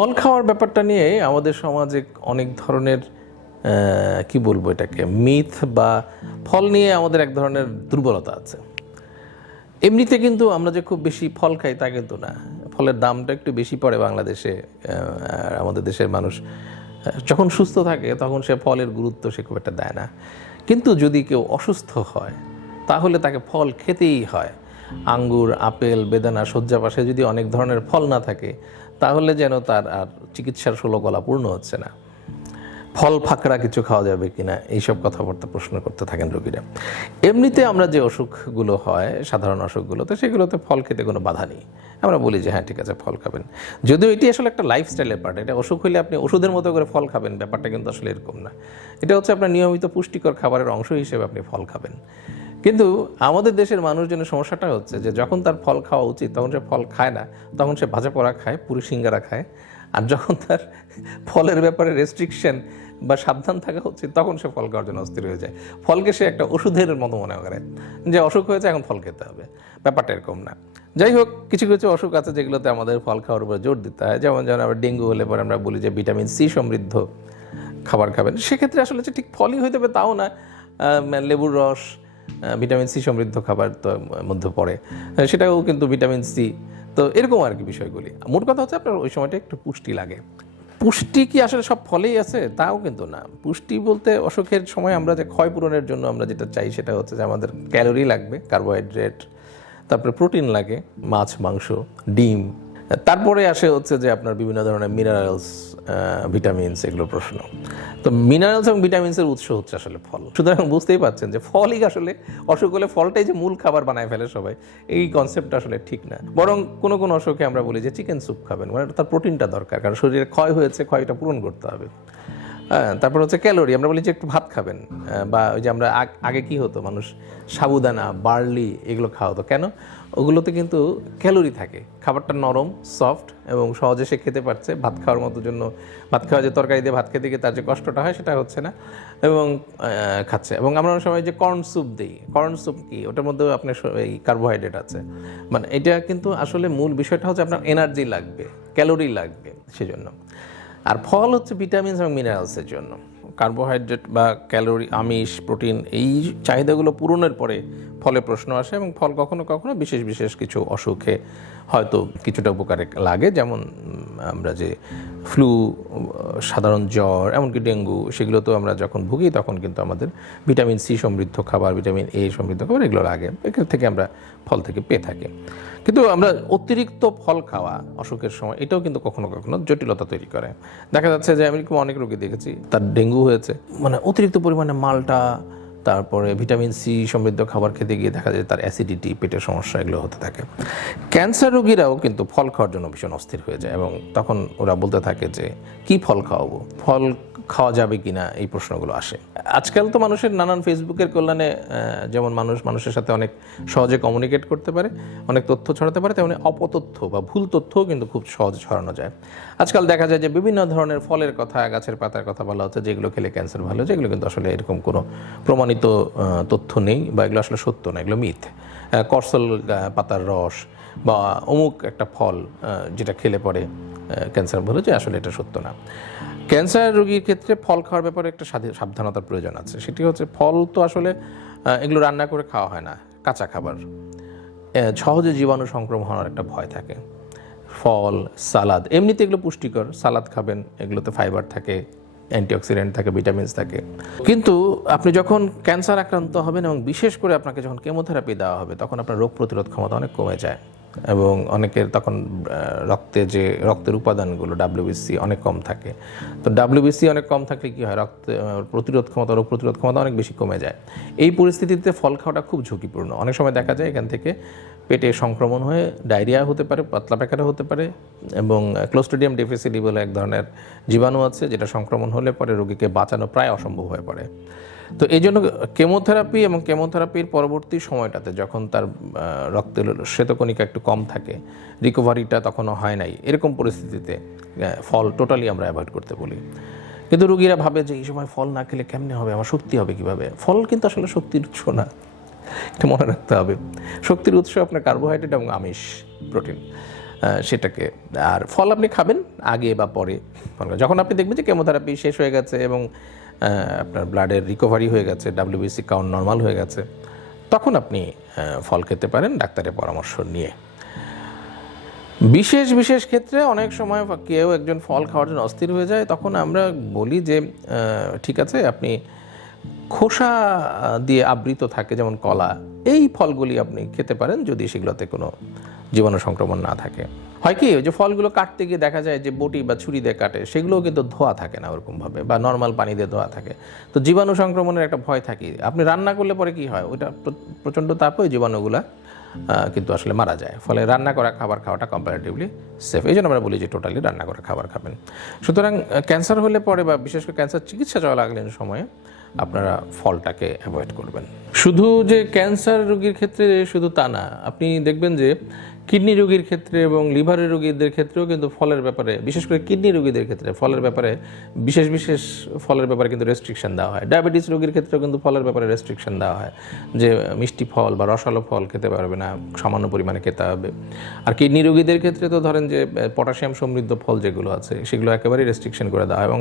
ফল খাওয়ার ব্যাপারটা নিয়ে আমাদের সমাজে অনেক ধরনের কি বলব এটাকে, মিথ বা ফল নিয়ে আমাদের এক ধরনের দুর্বলতা আছে। এমনিতে কিন্তু আমরা যে খুব বেশি ফল খাই তা কিন্তু না। ফলের দামটা একটু বেশি পড়ে বাংলাদেশে আমাদের দেশের মানুষ যখন সুস্থ থাকে তখন সে ফলের গুরুত্ব সে খুব একটা দেয় না। কিন্তু যদি কেউ অসুস্থ হয়, তাহলে তাকে ফল খেতেই হয়। আঙ্গুর, আপেল, বেদানা শয্যা পাশে যদি অনেক ধরনের ফল না থাকে তাহলে যেন তার আর চিকিৎসার ষোলকলা পূর্ণ হচ্ছে না। ফল ফাঁকড়া কিছু খাওয়া যাবে কিনা, এইসব কথাবার্তা প্রশ্ন করতে থাকেন রোগীরা। এমনিতে আমরা যে অসুখগুলো হয়, সাধারণ অসুখগুলোতে, সেগুলোতে ফল খেতে কোনো বাধা নেই। আমরা বলি যে হ্যাঁ ঠিক আছে, ফল খাবেন। যদিও এটি আসলে একটা লাইফস্টাইলের পার্ট এটা অসুখ হলে আপনি ওষুধের মতো করে ফল খাবেন, ব্যাপারটা কিন্তু আসলে এরকম না। এটা হচ্ছে আপনার নিয়মিত পুষ্টিকর খাবারের অংশ হিসেবে আপনি ফল খাবেন। কিন্তু আমাদের দেশের মানুষজনের সমস্যাটা হচ্ছে যে যখন তার ফল খাওয়া উচিত, তখন সে ফল খায় না, তখন সে ভাজা পোড়া খায়, পুরি সিঙ্গারা খায়। আর যখন তার ফলের ব্যাপারে রেস্ট্রিকশন বা সাবধান থাকা উচিত, তখন সে ফল খাওয়ার জন্য অস্থির হয়ে যায়। ফলকে সে একটা ওষুধের মতো মনে করে যে অসুখ হয়েছে, এখন ফল খেতে হবে। ব্যাপারটা এরকম না। যাই হোক, কিছু কিছু অসুখ আছে যেগুলোতে আমাদের ফল খাওয়ার উপর জোর দিতে হয়। যেমন যেমন আমরা ডেঙ্গু হলে পরে আমরা বলি যে ভিটামিন সি সমৃদ্ধ খাবার খাবেন। সেক্ষেত্রে আসলে যে ঠিক ফলই হইতে হবে তাও না। লেবুর রস ভিটামিন সি সমৃদ্ধ খাবার তো মধ্যে পড়ে। সেটাও কিন্তু ভিটামিন সি। তো এরকম আর কি বিষয়গুলি। মোট কথা হচ্ছে আপনার ওই সময়টা একটু পুষ্টি লাগে। পুষ্টি কি আসলে সব ফলেই আছে? তাও কিন্তু না। পুষ্টি বলতে অসুখের সময় আমরা যে ক্ষয় পূরণের জন্য আমরা যেটা চাই, সেটা হচ্ছে যে আমাদের ক্যালোরি লাগবে, কার্বোহাইড্রেট, তারপরে প্রোটিন লাগে, মাছ, মাংস, ডিম তারপরে আসে হচ্ছে যে আপনার বিভিন্ন ধরনের মিনারেলস ভিটামিনস এগুলো প্রশ্ন। তো মিনারেলস এবং ভিটামিনসের উৎস হচ্ছে আসলে ফল। সুতরাং বুঝতেই পারছেন যে ফলই আসলে অসুখ হলে ফলটাই যে মূল খাবার বানায় ফেলে সবাই, এই কনসেপ্টটা আসলে ঠিক না। বরং কোনো কোনো অসুখে আমরা বলি যে চিকেন স্যুপ খাবেন মানে তার প্রোটিনটা দরকার, কারণ শরীরে ক্ষয় হয়েছে, ক্ষয়টা পূরণ করতে হবে। তারপর হচ্ছে ক্যালোরি, আমরা বলি যে একটু ভাত খাবেন বা ওই যে আমরা আগে কি হতো, মানুষ সাবুদানা, বার্লি এগুলো খাওয়া হতো। কেন? ওগুলোতে কিন্তু ক্যালোরি থাকে, খাবারটা নরম, সফট এবং সহজে সে খেতে পারছে, ভাত খাওয়ার মতো জন্য, ভাত খাওয়া যে তরকারি দিয়ে ভাত খেতে গিয়ে তার যে কষ্টটা হয় সেটা হচ্ছে না এবং খাচ্ছে। এবং আমরা অনেক সময় যে কর্ন স্যুপ দিই, কর্ন স্যুপ কি? ওটার মধ্যে আপনার এই কার্বোহাইড্রেট আছে। মানে এটা কিন্তু আসলে মূল বিষয়টা হচ্ছে আপনার এনার্জি লাগবে, ক্যালোরি লাগবে সেজন্য। আর ফল হচ্ছে ভিটামিনস এবং মিনারেলসের জন্য। কার্বোহাইড্রেট বা ক্যালোরি আমিষ প্রোটিন এই চাহিদাগুলো পূরণের পরে ফলে প্রশ্ন আসে এবং ফল কখনো কখনো বিশেষ বিশেষ কিছু অসুখে হয়তো কিছুটা উপকারে লাগে। যেমন আমরা যে ফ্লু সাধারণ জ্বর, এমনকি ডেঙ্গু সেগুলো তো আমরা যখন ভুগি তখন কিন্তু আমাদের ভিটামিন সি সমৃদ্ধ খাবার, ভিটামিন এ সমৃদ্ধ খাবার এগুলো লাগে। এখান থেকে আমরা ফল থেকে পেয়ে থাকি। কিন্তু আমরা অতিরিক্ত ফল খাওয়া অসুখের সময় এটাও কিন্তু কখনো কখনো জটিলতা তৈরি করে। দেখা যাচ্ছে যে আমি অনেক রোগী দেখেছি, তার ডেঙ্গু হয়েছে। মানে অতিরিক্ত পরিমাণে মালটা তারপরে ভিটামিন সি সমৃদ্ধ খাবার খেতে গিয়ে দেখা যায় তার অ্যাসিডিটি, পেটের সমস্যা এগুলো হতে থাকে। ক্যান্সার রোগীরাও কিন্তু ফল খাওয়ার জন্য ভীষণ অস্থির হয়ে যায় এবং তখন ওরা বলতে থাকে যে, কি ফল খাওয়াবো? ফল খাওয়া যাবে কিনা এই প্রশ্নগুলো আসে। আজকাল তো মানুষের নানান ফেসবুকের কল্যাণে যেমন মানুষ, মানুষের সাথে অনেক সহজে কমিউনিকেট করতে পারে, অনেক তথ্য ছড়াতে পারে, তেমনি অপতথ্য বা ভুল তথ্যও কিন্তু খুব সহজে ছড়ানো যায়। আজকাল দেখা যায় যে বিভিন্ন ধরনের ফলের কথা, গাছের পাতার কথা বলা হচ্ছে, যেগুলো খেলে ক্যান্সার ভালো, যেগুলো কিন্তু আসলে এরকম কোনো প্রমাণিত তথ্য নেই বা এগুলো আসলে সত্য না, এগুলো মিথ। করসল পাতার রস বা অমুক একটা ফল যেটা খেলে পরে ক্যান্সার ভালো যে আসলে এটা সত্য না। ক্যান্সার রোগীর ক্ষেত্রে ফল খাওয়ার ব্যাপারে একটা সাবধানতার প্রয়োজন আছে। সেটি হচ্ছে ফল তো আসলে এগুলো রান্না করে খাওয়া হয় না, কাঁচা খাবার। সহজে জীবাণু সংক্রমণ হওয়ার একটা ভয় থাকে। ফল, সালাদ, এমনিতে এগুলো পুষ্টিকর। সালাদ খাবেন, এগুলোতে ফাইবার থাকে, অ্যান্টিঅক্সিডেন্ট থাকে, ভিটামিনস থাকে। কিন্তু আপনি যখন ক্যান্সার আক্রান্ত হবেন এবং বিশেষ করে আপনাকে যখন কেমোথেরাপি দেওয়া হবে, তখন আপনার রোগ প্রতিরোধ ক্ষমতা অনেক কমে যায়। এবং অনেকের তখন রক্তে যে, রক্তের উপাদানগুলো ডাব্লিউবিসি অনেক কম থাকে। তো ডাব্লিউবিসি অনেক কম থাকলে কি হয়? রক্ত প্রতিরোধ ক্ষমতা, রোগ প্রতিরোধ ক্ষমতা অনেক বেশি কমে যায়। এই পরিস্থিতিতে ফল খাওয়াটা খুব ঝুঁকিপূর্ণ। অনেক সময় দেখা যায় এখান থেকে পেটে সংক্রমণ হয়ে ডায়রিয়া হতে পারে, পাতলা পায়খানা হতে পারে এবং ক্লোস্টোডিয়াম ডেফিসিটি বলে এক ধরনের জীবাণু আছে যেটা সংক্রমণ হলে পরে রোগীকে বাঁচানো প্রায় অসম্ভব হয়ে পড়ে। এই জন্য কেমোথেরাপি এবং কেমোথেরাপির পরবর্তী সময়টাতে যখন তার রক্তের শ্বেতকণিকা একটু কম থাকে রিকভারিটা তখনও হয় নাই, এরকম পরিস্থিতিতে ফল টোটালি আমরা অ্যাভয়েড করতে বলি। কিন্তু রুগীরা ভাবে যে এই সময় ফল না খেলে কেমনে হবে, আমার শক্তি হবে কীভাবে? ফল কিন্তু আসলে শক্তির উৎস না। এটা মনে রাখতে হবে। শক্তির উৎস আপনার কার্বোহাইড্রেট এবং আমিষ প্রোটিন সেটাকে। আর ফল আপনি খাবেন আগে বা পরে যখন আপনি দেখবেন যে কেমোথেরাপি শেষ হয়ে গেছে এবং আপনার ব্লাডের রিকভারি হয়ে গেছে ডাব্লিউবিসি কাউন্ট নর্মাল হয়ে গেছে, তখন আপনি ফল খেতে পারেন ডাক্তারের পরামর্শ নিয়ে। বিশেষ বিশেষ ক্ষেত্রে অনেক সময় কেউ একজন ফল খাওয়ার জন্য অস্থির হয়ে যায়, তখন আমরা বলি যে ঠিক আছে, আপনি খোসা দিয়ে আবৃত থাকে যেমন কলা, এই ফলগুলি আপনি খেতে পারেন যদি সেগুলোতে কোনো জীবাণু সংক্রমণ না থাকে। হয় কি যে ফলগুলো কাটতে গিয়ে দেখা যায় যে বটি বা ছুরি দিয়ে কাটে, সেগুলোও কিন্তু ধোয়া থাকে না ওরকমভাবে বা নর্মাল পানি দিয়ে ধোয়া থাকে। তো জীবাণু সংক্রমণের একটা ভয় থাকে। আপনি রান্না করলে পরে কি হয়? ওইটা প্রচণ্ড তাপে, ওই জীবাণুগুলা কিন্তু আসলে মারা যায়। ফলে রান্না করা খাবার খাওয়াটা কম্পারেটিভলি সেফ এই জন্য আমরা বলি যে টোটালি রান্না করা খাবার খাবেন। সুতরাং ক্যান্সার হলে পরে বা বিশেষ করে ক্যান্সার চিকিৎসা চলাকালীন সময়ে আপনারা ফলটাকে অ্যাভয়েড করবেন। শুধু যে ক্যান্সার রোগীর ক্ষেত্রে শুধু তা না, আপনি দেখবেন যে কিডনি রোগীর ক্ষেত্রে এবং লিভারের রোগীদের ক্ষেত্রেও কিন্তু ফলের ব্যাপারে, বিশেষ করে কিডনি রোগীদের ক্ষেত্রে ফলের ব্যাপারে বিশেষ বিশেষ ফলের ব্যাপারে কিন্তু রেস্ট্রিকশন দেওয়া হয়। ডায়াবেটিস রোগীর ক্ষেত্রেও কিন্তু ফলের ব্যাপারে রেস্ট্রিকশন দেওয়া হয় যে মিষ্টি ফল বা রসালো ফল খেতে পারবে না, সামান্য পরিমাণে খেতে হবে। আর কিডনি রোগীদের ক্ষেত্রে তো ধরেন যে পটাশিয়াম সমৃদ্ধ ফল যেগুলো আছে, সেগুলো একেবারেই রেস্ট্রিকশন করে দেওয়া হয় এবং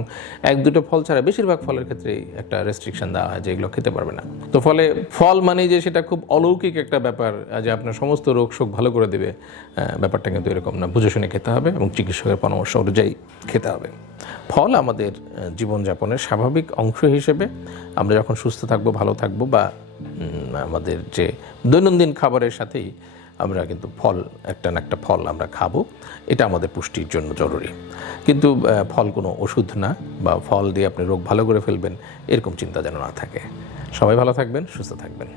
এক দুটো ফল ছাড়া বেশিরভাগ ফলের ক্ষেত্রেই একটা রেস্ট্রিকশন দেওয়া হয়, যে এগুলো খেতে পারবে না। তো ফলে ফল মানে যে সেটা খুব অলৌকিক একটা ব্যাপার যে আপনার সমস্ত রোগ শোক ভালো করে দেবে ব্যাপারটা কিন্তু এরকম না। বুঝে শুনে খেতে হবে এবং চিকিৎসকের পরামর্শ অনুযায়ী খেতে হবে। ফল আমাদের জীবনযাপনের স্বাভাবিক অংশ হিসেবে আমরা যখন সুস্থ থাকব, ভালো থাকব বা আমাদের যে দৈনন্দিন খাবারের সাথেই আমরা কিন্তু ফল, একটা না একটা ফল আমরা খাব। এটা আমাদের পুষ্টির জন্য জরুরি। কিন্তু ফল কোনো ওষুধ না বা ফল দিয়ে আপনি রোগ ভালো করে ফেলবেন, এরকম চিন্তা যেন না থাকে। সবাই ভালো থাকবেন, সুস্থ থাকবেন।